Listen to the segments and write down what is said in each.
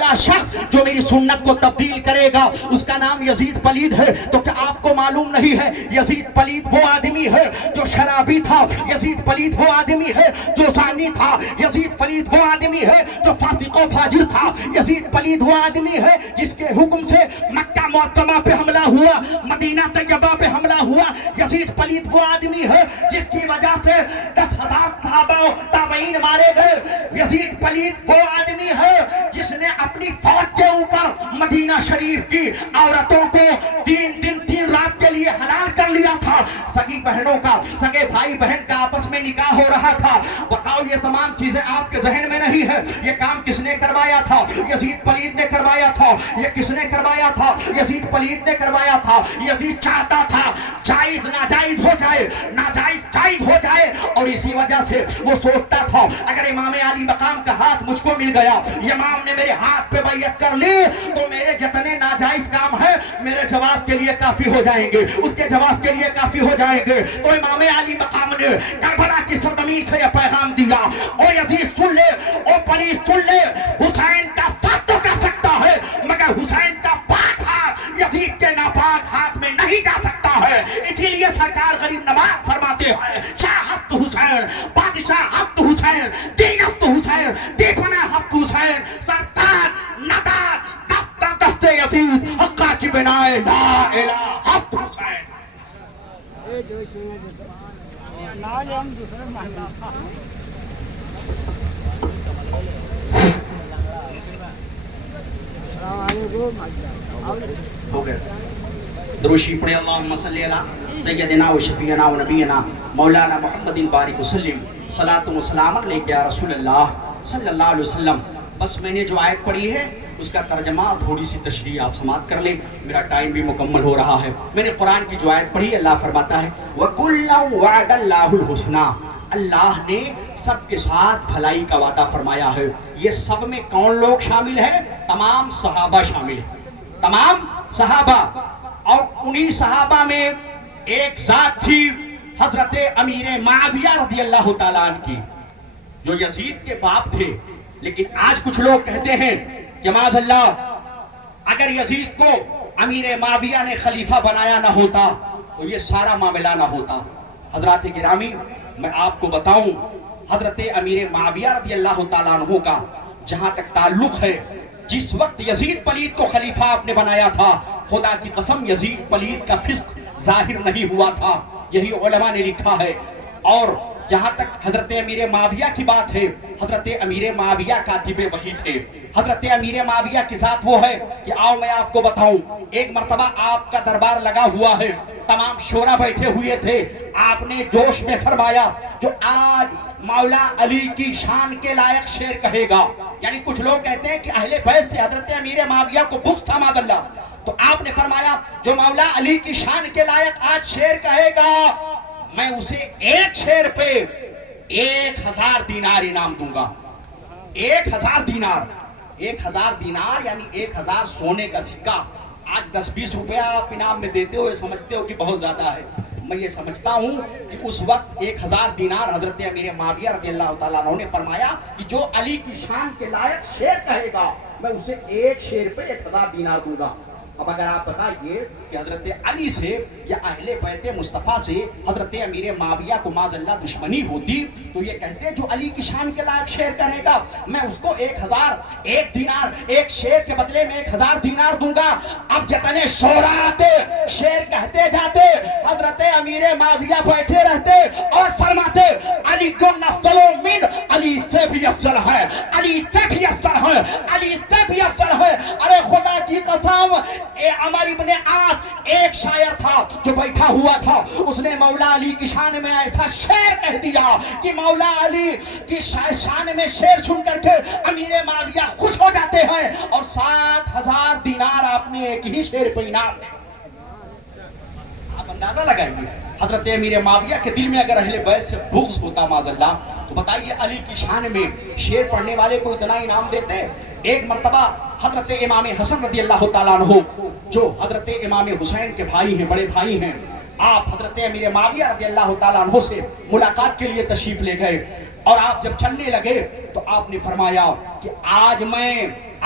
کا شخص جو میری سنت کو تبدیل کرے گا اس کا نام یزید پلید ہے. تو کیا آپ کو معلوم نہیں ہے یزید پلید وہ آدمی ہے جو شرابی تھا؟ یزید پلید وہ آدمی ہے جو زانی تھا؟ یزید پلید وہ آدمی ہے جو فاسق و فاجر تھا؟ یزید پلید وہ آدمی ہے جس کے حکم سے مکہ معظمہ پہ حملہ ہوا، مدینہ طیبہ پہ حملہ ہوا. یزید پلید وہ آدمی ہے جس کی وجہ سے 10,000 صحابہ و تابعین مارے گئے. یزید پلید وہ آدمی ہے جس نے اپنی فوج کے اوپر مدینہ شریف کی عورتوں کو 3 دن 3 رات کے لیے حلال کر لیا تھا. سگی بہنوں کا، سگے بھائی بہن کا آپس میں نکاح ہو رہا تھا. بتاؤ یہ تمام چیزیں آپ کے ذہن میں نہیں ہے؟ یہ کام کس نے کروایا تھا؟ یزید پلید نے کروایا تھا. یہ کس نے کروایا تھا؟ یزید پلید نے کروایا تھا. یزید چاہتا تھا جائز ناجائز ہو جائے، ناجائز جائز ہو جائے، اور اسی وجہ سے وہ سوچتا تھا اگر امام علی مقام کا ہاتھ مجھ کو مل گیا، امام نے میرے ہاتھ پہ بیعت کر لی، تو میرے جتنے ناجائز کام ہیں میرے جواب کے لیے کافی ہو جائیں گے، اس کے جواب کے لیے کافی ہو جائیں گے. تو امام علی مقام نے کربلا کی سرزمین سے یہ پیغام دیا، او یزید سن لے، او پلیز سن لے، حسین کا ساتھ تو کر سکتا ہے مگر حسین کا پاک ہاتھ یزید کے ناپاک ہاتھ میں نہیں جا سکتا ہے. اسی لیے سرکار غریب نواز فرماتے ہیں شاہ ہست حسین، بادشاہ ہست حسین، دین ہست حسین، دیپنا ہست حسین، سرکار ندار دستہ دستے یزید حقہ کی بنائے لا الہ ہست حسین. ہو گیا دروشی پڑھے اللہم صلی علی سیدنا و شفیعنا و نبینا مولانا محمد بارک وسلم صلاۃ و سلام علیک یا رسول اللہ صلی اللہ علیہ وسلم. بس میں نے جو آیت پڑھی ہے اس کا ترجمہ تھوڑی سی تشریح آپ سماعت کر لیں، میرا ٹائم بھی مکمل ہو رہا ہے. میں نے قرآن کی جو آیت پڑھی اللہ فرماتا ہے وَكُلًّا وَعَدَ اللَّهُ الْحُسْنَى، اللہ نے سب کے ساتھ بھلائی کا وعدہ فرمایا ہے. یہ سب میں کون لوگ شامل ہیں؟ تمام صحابہ شامل ہیں، تمام صحابہ. اور انہی صحابہ میں ایک ذات تھی حضرت امیر معاویہ رضی اللہ تعالیٰ عنہ کی، جو یزید کے باپ تھے. لیکن آج کچھ لوگ کہتے ہیں کہ معاذ اللہ اگر یزید کو امیر معاویہ نے خلیفہ بنایا نہ ہوتا تو یہ سارا معاملہ نہ ہوتا. حضرات گرامی میں آپ کو بتاؤں حضرت امیر معاویہ رضی اللہ تعالیٰ عنہ کا جہاں تک تعلق ہے، جس وقت یزید پلید کو خلیفہ آپ نے بنایا تھا خدا کی قسم یزید پلید کا فسق ظاہر نہیں ہوا تھا، یہی علماء نے لکھا ہے. اور جہاں تک حضرت امیر معاویہ کی بات ہے، حضرت امیر معاویہ کاتب وحی تھے. حضرت امیر معاویہ کی ذات وہ ہے کہ آؤ میں آپ کو بتاؤں، ایک مرتبہ آپ کا دربار لگا ہوا ہے، تمام شورا بیٹھے ہوئے تھے، آپ نے جوش میں فرمایا جو آج مولا علی کی شان کے لائق شعر کہے گا. یعنی کچھ لوگ کہتے ہیں کہ اہل بیت سے حضرت امیر معاویہ کو بغض تھا معاذ اللہ، تو آپ نے فرمایا جو مولا علی کی شان کے لائق آج شعر کہے گا میں اسے ایک شعر پہ 1000 دینار انعام دوں گا. 1000 دینار، 1000 دینار یعنی 1000 سونے کا سکہ. آج 10-20 روپیہ آپ انعام میں دیتے ہو، سمجھتے ہو کہ بہت زیادہ ہے. میں یہ سمجھتا ہوں کہ اس وقت 1000 دینار حضرت امیر معاویہ رضی اللہ تعالیٰ عنہ نے فرمایا کہ جو علی کی شان کے لائق شعر کہے گا میں اسے ایک شعر پہ 1000 دینار دوں گا. اب اگر آپ بتائیے کہ حضرت علی سے یا اہل بیت مصطفیٰ سے حضرت امیر معاویہ کو معاذ اللہ دشمنی ہوتی تو یہ کہتے جو علی کی شان کے لائق شعر کرے گا میں اس کو 1000 دینار، ایک شعر کے بدلے میں 1000 دینار دوں گا. اب جتنے شعراء آتے شعر کہتے جاتے، حضرت امیر معاویہ بیٹھے رہتے اور فرماتے علی کو نفضل من، علی سے بھی افضل ہے، علی سے بھی افضل ہے، علی سے بھی افضل ہے. ارے خدا کی قسم عمر ابن عاص ایک شاعر تھا جو بیٹھا ہوا تھا، اس نے مولا علی کی شان میں ایسا شعر کہہ دیا کہ مولا علی کی شان میں شعر سن کر کے امیر معاویہ خوش ہو جاتے ہیں اور 7000 دینار آپ نے ایک ہی شعر پہ انعام دے. آپ اندازہ لگائیے حضرت امیر معاویہ کے دل میں اگر اہل بیت سے بغض ہوتا معاذ اللہ تو بتائیے علی کی شان میں شعر پڑھنے والے کو اتنا انعام دیتے. ایک مرتبہ حضرت امام حسن رضی اللہ تعالیٰ عنہ جو حضرت امام حسین کے بھائی ہیں، بڑے بھائی ہیں، آپ حضرت امیر معاویہ رضی اللہ تعالیٰ عنہ سے ملاقات کے لیے تشریف لے گئے اور آپ جب چلنے لگے تو آپ نے فرمایا کہ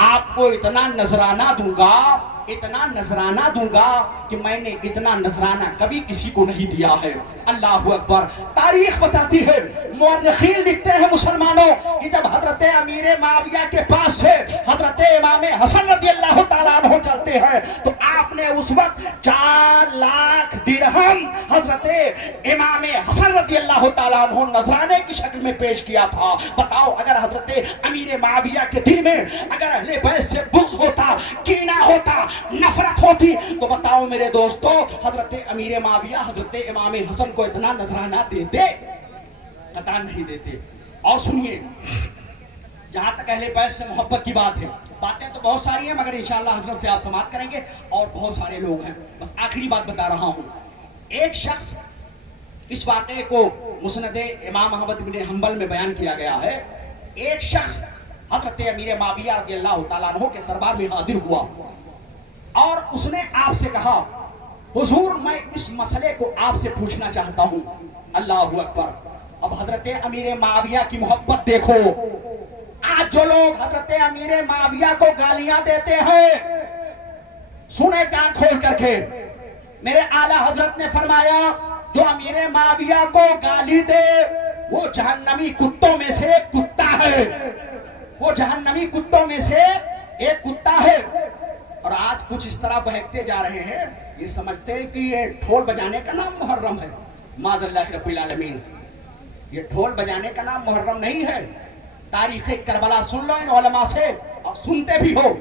آپ کو اتنا نذرانہ دوں گا، اتنا نذرانہ دوں گا کہ میں نے اتنا نذرانہ کبھی کسی کو نہیں دیا ہے۔ اللہ اکبر۔ تاریخ بتاتی ہے، مورخین لکھتے ہیں مسلمانوں کہ جب حضرت امیر معاویہ کے پاس سے حضرت امام حسن رضی اللہ تعالیٰ عنہ چلتے ہیں تو آپ نے اس وقت 4 لاکھ درہم حضرت امام حسن رضی اللہ تعالیٰ عنہ نذرانے کی شکل میں پیش کیا تھا۔ بتاؤ اگر حضرت امیر معاویہ کے دل میں اگر اہل بیت سے بغض ہوتا، کینہ ہوتا، نفرت ہوتی تو بتاؤ میرے دوستو حضرت امیر معاویہ حضرت امام حسن کو اتنا نذرانہ دیتے؟ قطعاً نہیں دیتے۔ اور سنیے، جہاں تک اہل بیت سے محبت کی بات ہے، باتیں تو بہت ساری ہیں مگر انشاءاللہ حضرت سے آپ سماعت کریں گے، اور بہت سارے لوگ ہیں، بس آخری بات بتا رہا ہوں۔ ایک شخص، اس واقعے کو مسند امام احمد بن حنبل میں بیان کیا گیا ہے، ایک شخص حضرت امیر معاویہ رضی اللہ تعالیٰ عنہ کے دربار میں حاضر ہوا اور اس نے آپ سے کہا حضور میں اس مسئلے کو آپ سے پوچھنا چاہتا ہوں۔ اللہ اکبر۔ اب حضرت امیر معاویہ کی محبت دیکھو۔ آج جو لوگ حضرت امیر معاویہ کو گالیاں دیتے ہیں، سنیں کان کھول کر کے، میرے اعلیٰ حضرت نے فرمایا جو امیر معاویہ کو گالی دے وہ جہنمی کتوں میں سے ایک کتا ہے، وہ جہنمی کتوں میں سے ایک کتا ہے۔ اور آج کچھ اس طرح بہکتے جا رہے ہیں، یہ سمجھتے ہیں کہ یہ ڈھول بجانے کا نام محرم ہے۔ معاذ اللہ رب العالمین، یہ ڈھول بجانے کا نام محرم نہیں ہے۔ تاریخ کربلا سن لو ان علماء سے، اور سنتے بھی ہو۔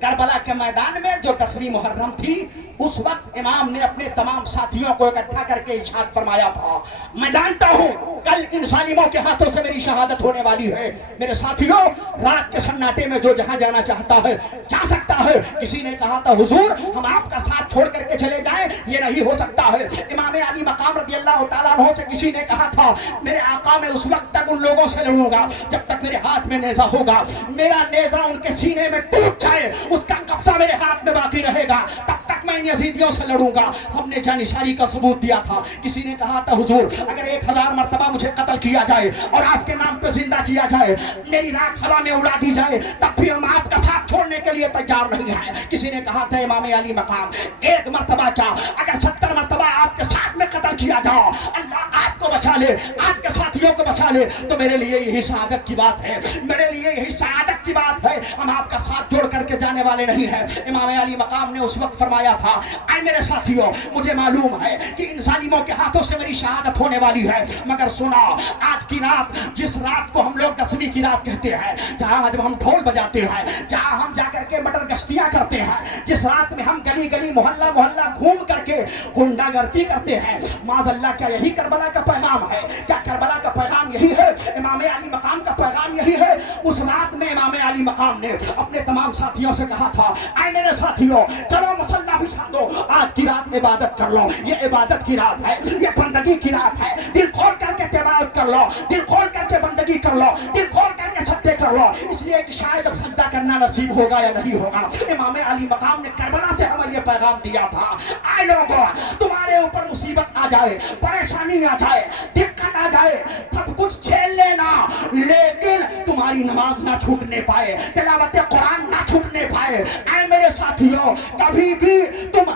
کربلا کے میدان میں جو 10ویں محرم تھی، اس وقت امام نے اپنے تمام ساتھیوں کو اکٹھا کر کے ارشاد فرمایا تھا میں جانتا ہوں کل ان ظالموں کے ہاتھوں سے میری شہادت ہونے والی ہے، میرے ساتھیوں رات کے سناٹے میں جو جہاں جانا چاہتا ہے جا سکتا ہے۔ کسی نے کہا تھا حضور ہم آپ کا ساتھ چھوڑ کر کے چلے جائیں، یہ نہیں ہو سکتا ہے۔ امام علی مقام رضی اللہ تعالیٰ عنہ سے کسی نے کہا تھا میرے آقا میں اس وقت تک ان لوگوں سے لڑوں گا جب تک میرے ہاتھ میں نیزہ ہوگا، میرا نیزہ ان کے سینے میں ٹوٹ جائے اس کا قبضہ میرے ہاتھ میں باقی رہے گا، تب تک میں یزیدیوں سے لڑوں گا۔ سب نے جانشاری کا ثبوت دیا تھا۔ کسی نے کہا تھا حضور اگر 1000 مرتبہ مجھے قتل کیا جائے اور آپ کے نام پہ زندہ کیا جائے، میری راکھ ہوا میں اڑا دی جائے، تب بھی ہم آپ کا ساتھ چھوڑنے کے لیے تیار نہیں ہیں۔ کسی نے کہا تھا امام علی مقام 1 مرتبہ کیا اگر 70 مرتبہ آپ کے ساتھ میں قتل کیا جاؤ، اللہ آپ کو بچا لے، آپ کے ساتھیوں کو بچا لے تو میرے لیے یہی سعادت کی بات ہے، میرے لیے یہی سعادت کی بات ہے، ہم آپ کا ساتھ چھوڑ کر کے جانے والے نہیں ہیں۔ امام علی مقام نے اس وقت فرمایا تھا اے میرے ساتھیوں مجھے معلوم ہے کہ ان ظالموں کے ہاتھوں سے میری شہادت ہونے والی ہے، مگر سنا آج کی رات، جس رات کو ہم لوگ 10ویں کی رات کہتے ہیں، جہاں جب ہم ڈھول بجاتے ہیں، جہاں ہم جا کر کے مٹر گشتیاں کرتے ہیں، جس رات میں ہم گلی گلی محلہ محلہ گھوم کر کے گنڈا گردی کرتے ہیں، معاذ اللہ کیا یہی کربلا کا پیغام ہے؟ کیا کربلا کا پیغام یہی ہے؟ امام علی مقام کا پیغام یہی ہے؟ اس رات میں امام علی مقام نے اپنے تمام ساتھیوں سے کہا تھا اے میرے ساتھیوں چلو مسلح بچھا دو، آج کی رات عبادت کر لو، یہ عبادت کی رات ہے، یہ بندگی کی رات ہے، دل کھول کر کے تلاوت کر لو، دل کھول کر کے بندگی کر لو، دل کھول کر کے سجدے کر لو، اس لیے کہ شاید اب سجدہ کرنا نصیب ہوگا یا نہیں ہوگا۔ امام علی مقام نے کربلا سے ہمیں یہ پیغام دیا تھا اے لوگوں تمہارے اوپر مصیبت آ جائے، پریشانی آ جائے، دقت آ جائے، سب کچھ جھیل لینا، لیکن تمہاری نماز نہ چھوٹنے پائے، تلاوت قرآن نہ چھوٹنے پائے۔ اے میرے ساتھیوں کبھی بھی تم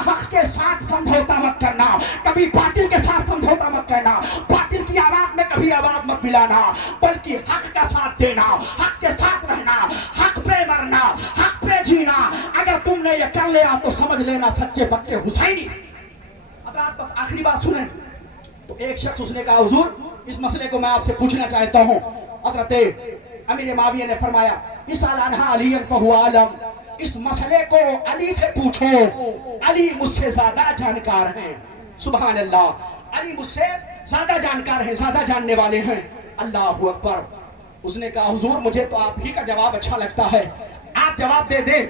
حق کے ساتھ سمجھوتا مت کرنا، کبھی باطل کے ساتھ سمجھوتا مت کرنا، باطل کی آواز میں کبھی آواز مت ملانا، بلکہ حق کا ساتھ دینا، حق کے ساتھ رہنا، حق پہ مرنا، حق پہ جینا۔ اگر تم نے یہ کر لیا تو سمجھ لینا سچے پکے حسینی۔ حضرات بس آخری بات سنیں تو ایک شخص اس نے کہا حضور اس مسئلے کو میں آپ سے پوچھنا چاہتا ہوں۔ حضرت امیر معاویہ نے فرمایا اسأل عنہا علی فہو عالم، اس مسئلے کو علی سے پوچھو، علی مجھ سے زیادہ جانکار ہیں۔ سبحان اللہ، علی مجھ سے زیادہ جانکار ہیں، زیادہ جاننے والے ہیں۔ اللہ اکبر۔ اس نے کہا حضور مجھے تو آپ ہی کا جواب اچھا لگتا ہے، آپ جواب دے دیں۔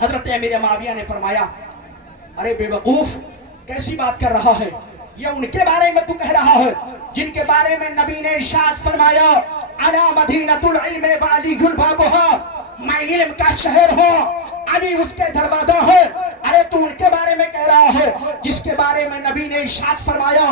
حضرت امیر معاویہ نے فرمایا ارے بے وقوف کیسی بات کر رہا ہے، یہ ان کے بارے میں تو کہہ رہا ہے جن کے بارے میں نبی نے ارشاد فرمایا انا مدینۃ العلم وعلی بابھا، میں علم کا شہر ہوں، علی اس کے دروازہ ہے۔ ارے تو ان کے بارے میں کہہ رہا ہے جس کے بارے میں نبی نے ارشاد فرمایا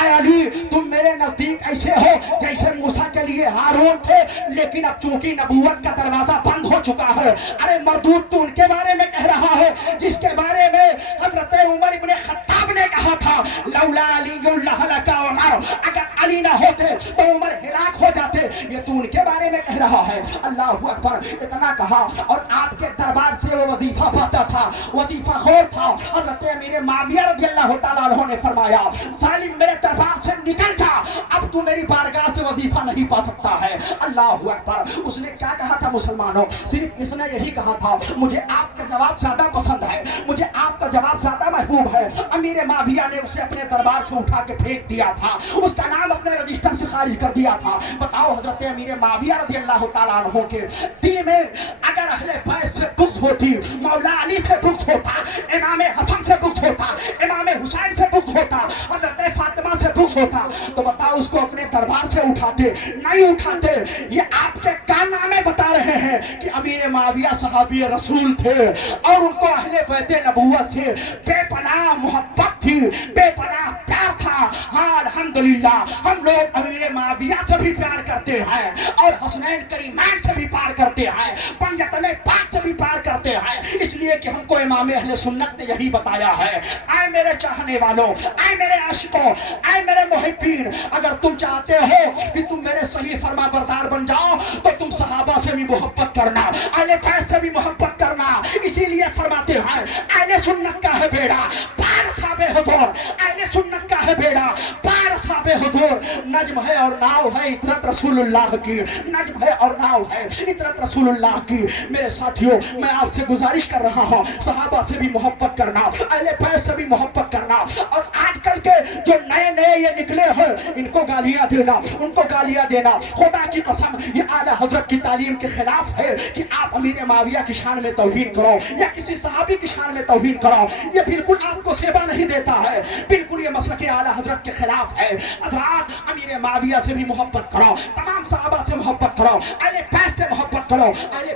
اے علی تم میرے نزدیک ایسے ہو جیسے موسیٰ کے لیے ہارون تھے، لیکن اب چونکہ نبوت کا دروازہ بند ہو چکا ہے۔ ارے مردود تو ان کے بارے میں کہہ رہا ہے جس کے بارے میں حضرت عمر ابن خطاب نے کہا تھا لولا علی لہلک عمر، اگر علی نہ ہوتے تو عمر ہلاک ہو جاتے۔ یہ تو ان کے بارے میں کہہ رہا ہے۔ اللہ اکبر، اتنا کہا اور آپ کے دربار سے وہ وظیفہ پڑھتا تھا، وظیفہ خور تھا۔ حضرت امیر معاویہ رضی اللہ تعالیٰ عنہ نے فرمایا ظالم میرے دربار سے نکل جا، اب تو میری بارگاہ سے وظیفہ نہیں پا سکتا ہے۔ اللہ اکبر، اس نے کیا کہا تھا مسلمانوں؟ صرف اس نے یہی کہا تھا مجھے آپ کا جواب زیادہ پسند ہے، مجھے آپ کا جواب زیادہ محبوب ہے۔ امیر معاویہ نے اسے اپنے دربار سے اٹھا کے پھینک دیا تھا، اس کا نام اپنے رجسٹر سے خارج کر دیا تھا۔ بتاؤ حضرت امیر معاویہ رضی اللہ تعالیٰ عنہ کے دل میں اگر اہل بیت سے بغض ہوتی، مولا علی سے بغض ہوتا، امام حسن سے بغض ہوتا، امام حسین سے بغض ہوتا، حضرت فاطمہ سے بغض ہوتا، تو بتاؤ اس کو اپنے دربار سے اٹھاتے؟ نہیں اٹھاتے۔ یہ آپ کے کارنامے بتا رہے ہیں کہ امیر معاویہ صحابی رسول تھے اور ان کو اہل بیت نبوت سے بے پناہ محبت تھی، بے پناہ پیار تھا۔ ہاں الحمدللہ ہم لوگ امیر معاویہ سے بھی پیار کرتے ہیں اور حسنین کریمین سے بھی پیار کرتے ہیں، پنجتن پاک سے بھی پیار کرتے ہیں، اس لیے کہ ہم کو امام اہل سنت نے یہی بتایا ہے۔ اے میرے چاہنے والوں، اے میرے عاشقوں، اے میرے محبین، اگر تم چاہتے ہو کہ تم میرے صحیح فرما بردار بن جاؤ تو تم صحابہ سے بھی محبت کرنا، اہل بیت سے بھی محبت کرنا۔ اسی لیے فرماتے ہیں اہل سنت کا ہے بیڑا پار تھا بے حضور، اہل سنت کا ہے بیڑا پار تھا بے حضور۔ نجم ہے اور ناؤ ہے اطرت رسول اللہ کی، نجم ہے اور ناؤ ہے اطرت رسول اللہ کی۔ میرے ساتھیوں، میں آپ سے گزارش کر رہا ہوں صحابہ سے بھی محبت کرنا، اہل بیت سے بھی محبت کرنا، اور آج کل کے جو نئے نئے یہ نکلے ہیں ان کو گالیاں دینا، ان کو گالیاں دینا، خدا کی قسم یہ اعلیٰ حضرت کی تعلیم کے خلاف ہے کہ آپ امیر معاویہ کی شان میں توہین کرو یا کسی صحابی کی شان میں توہین کرو، یہ بالکل آپ کو شیبہ نہیں دیتا ہے، بالکل یہ مسلک اعلیٰ حضرت کے خلاف ہے۔ حضرات امیر معاویہ سے بھی محبت کرو، تمام صحابہ سے محبت کرو، اہل بیت سے محبت کرو، اہل